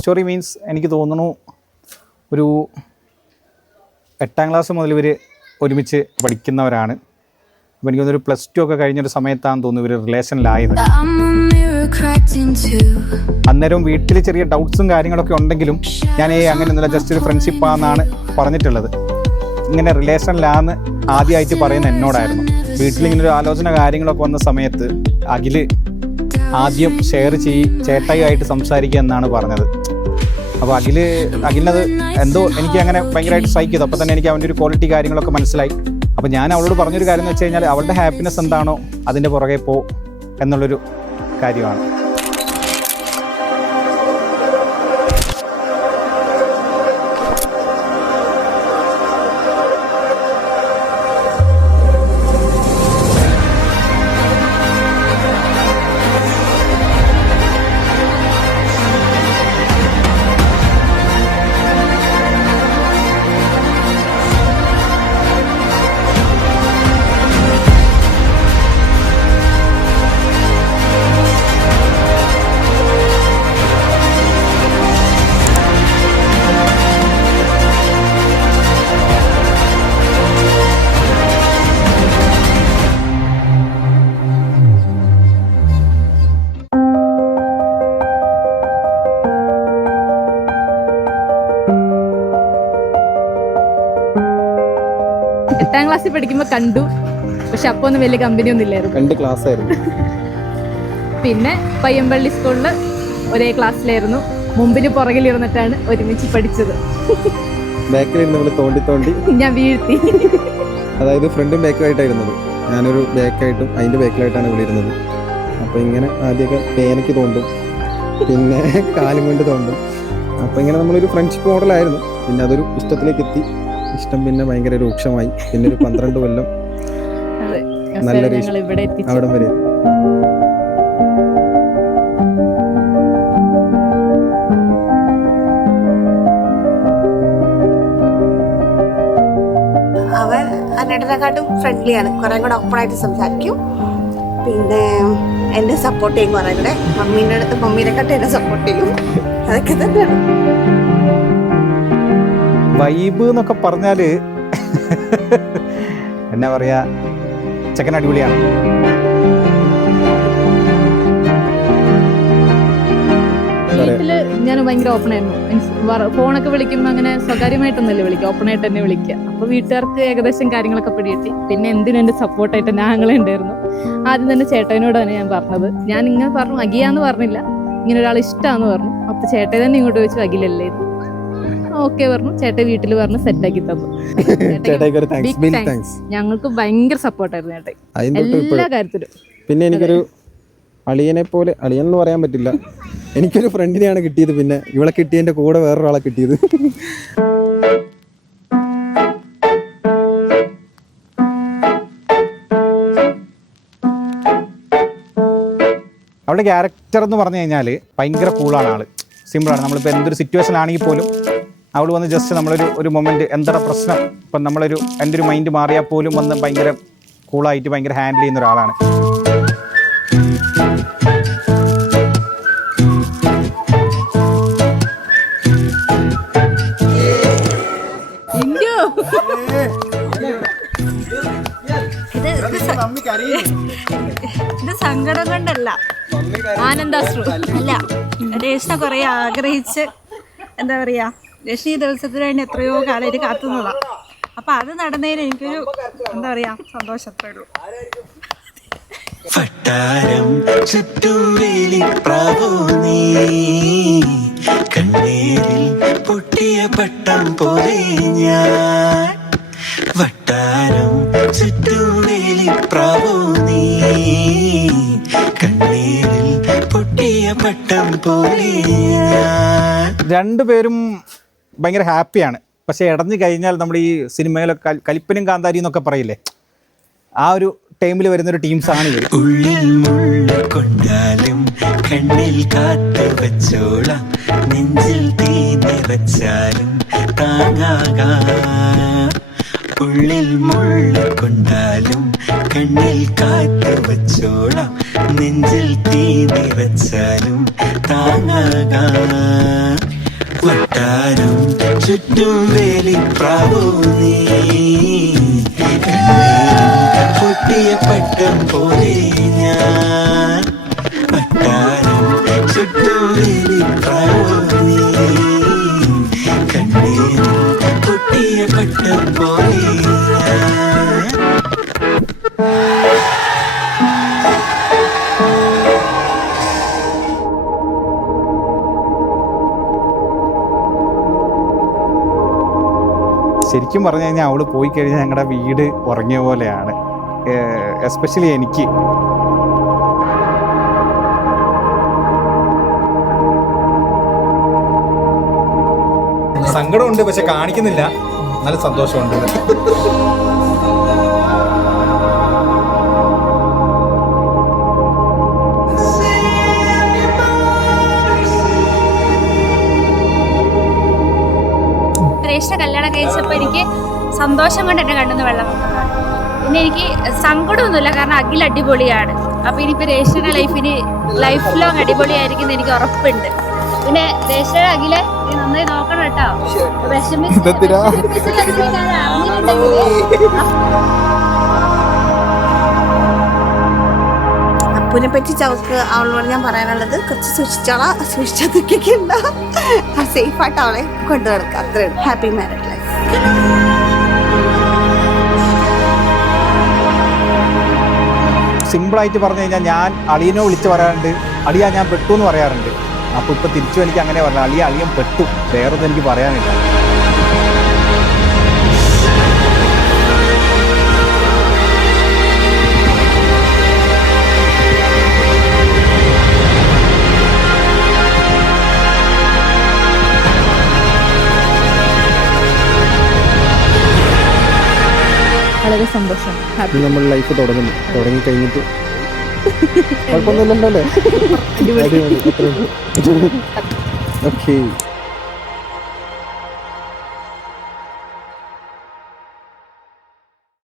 Story means എനിക്ക് തോന്നുന്നു ഒരു 8ാം ക്ലാസ് മുതൽ ഇവർ ഒരുമിച്ച് പഠിക്കുന്നവരാണ്. അപ്പോൾ എനിക്ക് തോന്നുന്നു ഒരു +2 ഒക്കെ കഴിഞ്ഞൊരു സമയത്താണെന്ന് തോന്നുന്നു ഇവർ റിലേഷനിലായത്. അന്നേരം വീട്ടിൽ ചെറിയ ഡൗട്ട്സും കാര്യങ്ങളൊക്കെ ഉണ്ടെങ്കിലും ഞാൻ അങ്ങനെയൊന്നുമില്ല, ജസ്റ്റ് ഒരു ഫ്രണ്ട്ഷിപ്പാണെന്നാണ് പറഞ്ഞിട്ടുള്ളത്. ഇങ്ങനെ റിലേഷനിലാന്ന് ആദ്യമായിട്ട് പറയുന്ന എന്നോടായിരുന്നു. വീട്ടിലിങ്ങനെ ഒരു ആലോചന കാര്യങ്ങളൊക്കെ വന്ന സമയത്ത് അഖില് ആദ്യം ഷെയർ ചേട്ടായിട്ട് സംസാരിക്കുക എന്നാണ് പറഞ്ഞത്. അപ്പോൾ അഖിലിനത് എന്തോ എനിക്ക് അങ്ങനെ ഭയങ്കരമായിട്ട് സ്ട്രൈക്ക് ചെയ്തു. അപ്പോൾ തന്നെ എനിക്ക് അവൻ്റെ ഒരു ക്വാളിറ്റി കാര്യങ്ങളൊക്കെ മനസ്സിലായി. അപ്പോൾ ഞാൻ അവളോട് പറഞ്ഞൊരു കാര്യം എന്ന് വെച്ച് കഴിഞ്ഞാൽ അവളുടെ ഹാപ്പിനെസ് എന്താണോ അതിൻ്റെ പുറകെ എന്നുള്ളൊരു കാര്യമാണ്. എട്ടാം ക്ലാസ്സിൽ പഠിക്കുമ്പോൾ കണ്ടു, പക്ഷെ അപ്പോൾ ഒന്നും വലിയ കമ്പനി ഒന്നും ഇല്ലായിരുന്നു. 2 ക്ലാസ് ആയിരുന്നു. പിന്നെ പയ്യമ്പള്ളി സ്കൂളിൽ ഒരേ ക്ലാസ്സിലായിരുന്നു. മുമ്പിൽ പുറകിലിരുന്നിട്ടാണ് ഒരുമിച്ച് പഠിച്ചത്. തോണ്ടി ഞാൻ വീഴ്ത്തി. അതായത് ഫ്രണ്ടും ബാക്കുമായിട്ടായിരുന്നത്. ഞാനൊരു ബാക്കായിട്ടും അതിൻ്റെ ബാക്കിലായിട്ടാണ് ഇവിടെ ഇരുന്നത്. അപ്പോൾ ഇങ്ങനെ ആദ്യമൊക്കെ പേനയ്ക്ക് തോണ്ടും, പിന്നെ കാലും കൊണ്ട് തോണ്ടും. അപ്പോൾ ഇങ്ങനെ നമ്മളൊരു ഫ്രണ്ട്ഷിപ്പ് മോഡലായിരുന്നു. പിന്നെ അതൊരു ഇഷ്ടത്തിലേക്ക് എത്തി. ഇഷ്ടം പിന്നെ ഭയങ്കര രൂക്ഷമായി. പിന്നെ ഒരു 12 കൊല്ലം നല്ലൊരു അവിടം വരെ. അവൻ അന്നേട്ടനെക്കാട്ടും ഫ്രണ്ട്ലിയാണ്, കുറെ കൂടെ ഓപ്പണായിട്ട് സംസാരിക്കും. പിന്നെ എന്നെ സപ്പോർട്ട് ചെയ്യും കുറെ കൂടെ. മമ്മീനെക്കാട്ടും എന്നെ സപ്പോർട്ട് ചെയ്യും. അതൊക്കെ തന്നെയാണ് വൈബ് എന്നൊക്കെ പറഞ്ഞാൽ. എന്നാ പറയാ, ചെക്കൻ അടിപൊളിയാണ്. വീട്ടില് ഞാൻ ഭയങ്കര ഓപ്പൺ ആയിരുന്നു. മീൻസ് ഫോണൊക്കെ വിളിക്കുമ്പോൾ അങ്ങനെ സ്വകാര്യമായിട്ടൊന്നല്ലേ വിളിക്കുക, ഓപ്പണായിട്ട് തന്നെ വിളിക്കുക. അപ്പോൾ വീട്ടുകാർക്ക് ഏകദേശം കാര്യങ്ങളൊക്കെ പിടികിട്ടി. പിന്നെ എന്തിനും എൻ്റെ സപ്പോർട്ടായിട്ട് ഞങ്ങളെ ഉണ്ടായിരുന്നു. ആദ്യം തന്നെ ചേട്ടനോടാണ് ഞാൻ പറഞ്ഞത്. ഞാൻ ഇങ്ങനെ പറഞ്ഞു, അഖിയാന്ന് പറഞ്ഞില്ല, ഇങ്ങനെ ഒരാൾ ഇഷ്ടമാന്ന് പറഞ്ഞു. അപ്പോൾ ചേട്ടൻ തന്നെ ഇങ്ങോട്ട് ചോദിച്ചു, അഖിലല്ലേ? ഓക്കെ പറഞ്ഞു. ചേട്ടൻ വീട്ടിൽ പറഞ്ഞ് സെറ്റാക്കി തന്നു. ഞങ്ങൾക്ക് ഭയങ്കര സപ്പോർട്ടായിരുന്നു ചേട്ടൻ എല്ലാ കാര്യത്തിലും. പിന്നെ എനിക്കൊരു അളിയനെ പോലെ, അളിയൻ എന്ന് പറയാൻ പറ്റില്ല, എനിക്കൊരു ഫ്രണ്ടിനെയാണ് കിട്ടിയത്. പിന്നെ ഇവളെ കിട്ടിയതിന്റെ കൂടെ വേറൊരാളെ കിട്ടിയത്. അവളുടെ ക്യാരക്ടർ എന്ന് പറഞ്ഞു കഴിഞ്ഞാൽ ഭയങ്കര കൂളാണ് ആള്. സിമ്പിളാണ്. നമ്മളിപ്പോൾ എന്തൊരു സിറ്റുവേഷൻ ആണെങ്കിൽ പോലും അവൾ വന്ന് ജസ്റ്റ് നമ്മളൊരു മൊമെൻറ്റ് എന്താണ് പ്രശ്നം, ഇപ്പം എൻ്റെ ഒരു മൈൻഡ് മാറിയാൽ പോലും വന്ന് ഭയങ്കര കൂളായിട്ട് ഭയങ്കര ഹാൻഡിൽ ചെയ്യുന്ന ഒരാളാണ്. ഇത് സങ്കടം കൊണ്ടല്ല, ആനന്ദാശ്രു അല്ല. രേഷ്ണ കുറെ ആഗ്രഹിച്ച്, എന്താ പറയാ, രശ്മി ദിവസത്തിന് വേണ്ടി എത്രയോ കാലം കാത്തുന്നതാ. അപ്പൊ അത് നടന്നതിന് എനിക്കൊരു, എന്താ പറയാ, സന്തോഷം. അത്രേ ഉള്ളൂ. വട്ടാരം ചുറ്റുവേലി പ്രാവോ നീ, കണ്ണീരിൽ പൊട്ടിയ പട്ടം പോലെ ഞാൻ. വട്ടാരം ചുറ്റുവേലി പ്രാവോ നീ, കണ്ണീരിൽ പൊട്ടിയ പട്ടം പോലെ ഞാൻ. രണ്ടുപേരും ഭയങ്കര ഹാപ്പിയാണ്. പക്ഷെ ഇടഞ്ഞു കഴിഞ്ഞാൽ നമ്മൾ ഈ സിനിമയിലൊക്കെ കലിപ്പനും കാന്താരി എന്നൊക്കെ പറയില്ലേ, ആ ഒരു ടൈമിൽ വരുന്നൊരു ടീംസാണ് ഇവർ. ഉള്ളിൽ മുള്ള കൊണ്ടാലും കണ്ണിൽ കാത്തു വച്ചോളാം, നെഞ്ചിൽ തീ നിറച്ചാലും താങ്ങാകാം. ഉള്ളിൽ മുള്ള കൊണ്ടാലും കണ്ണിൽ കാത്തു വച്ചോളാം, നെഞ്ചിൽ തീ നിറച്ചാലും താങ്ങാകാം. വട്ടാരം ചുറ്റും വേലിപ്രാവോ നീ കണ്ണീരിൽ പൊട്ടിയ പട്ടം പോലെ ഞാൻ വട്ടാരം ചുറ്റും വേലിപ്രാവോ നീ കണ്ണീരിൽ പൊട്ടിയ പട്ടം പോലെ ഞാൻ ശരിക്കും പറഞ്ഞു കഴിഞ്ഞാൽ അവൾ പോയി കഴിഞ്ഞാൽ ഞങ്ങളുടെ വീട് ഉറങ്ങിയ പോലെയാണ്. എസ്പെഷ്യലി എനിക്ക്. സങ്കടമുണ്ട്, പക്ഷെ കാണിക്കുന്നില്ല. നല്ല സന്തോഷമുണ്ട്. രേഷ്മ കല്യാണം കഴിച്ചപ്പോൾ എനിക്ക് സന്തോഷം കൊണ്ട് എൻ്റെ കണ്ണിന്ന് വെള്ളം വന്നതാണ്. പിന്നെ എനിക്ക് സങ്കടമൊന്നുമില്ല, കാരണം അഖിൽ അടിപൊളിയാണ്. അപ്പോൾ ഇനിയിപ്പോൾ രേഷ്മയുടെ ലൈഫ് ലോങ് അടിപൊളിയായിരിക്കും എനിക്ക് ഉറപ്പുണ്ട്. പിന്നെ രേഷ്മയുടെ അഖിലെ നീ നന്നായി നോക്കണം കേട്ടോ. അപ്പുവിനെ പറ്റി അവളോട് ഞാൻ പറയാനുള്ളത് കുറച്ച് സൂക്ഷിച്ചതൊക്കെ ഉണ്ടാവും. സേഫായിട്ട് അവളെ കൊണ്ടു നടക്കുക. അത്രയും ഹാപ്പി മാരീഡ് ലൈഫ്. സിമ്പിളായിട്ട് പറഞ്ഞു കഴിഞ്ഞാൽ ഞാൻ അളിയനോ വിളിച്ച് പറയാറുണ്ട്, അളിയാ ഞാൻ പെട്ടു എന്ന് പറയാറുണ്ട്. അപ്പോൾ ഇപ്പോൾ തിരിച്ചും എനിക്ക് അങ്ങനെ പറഞ്ഞു, അളിയൻ പെട്ടു, വേറൊന്നും എനിക്ക് പറയാനില്ല. വളരെ സന്തോഷം. ഹാപ്പി. നമ്മൾ ലൈഫ് തുടങ്ങി കഴിഞ്ഞിട്ട് കുഴപ്പമൊന്നുമില്ലല്ലോ അല്ലേ? ഓക്കെ.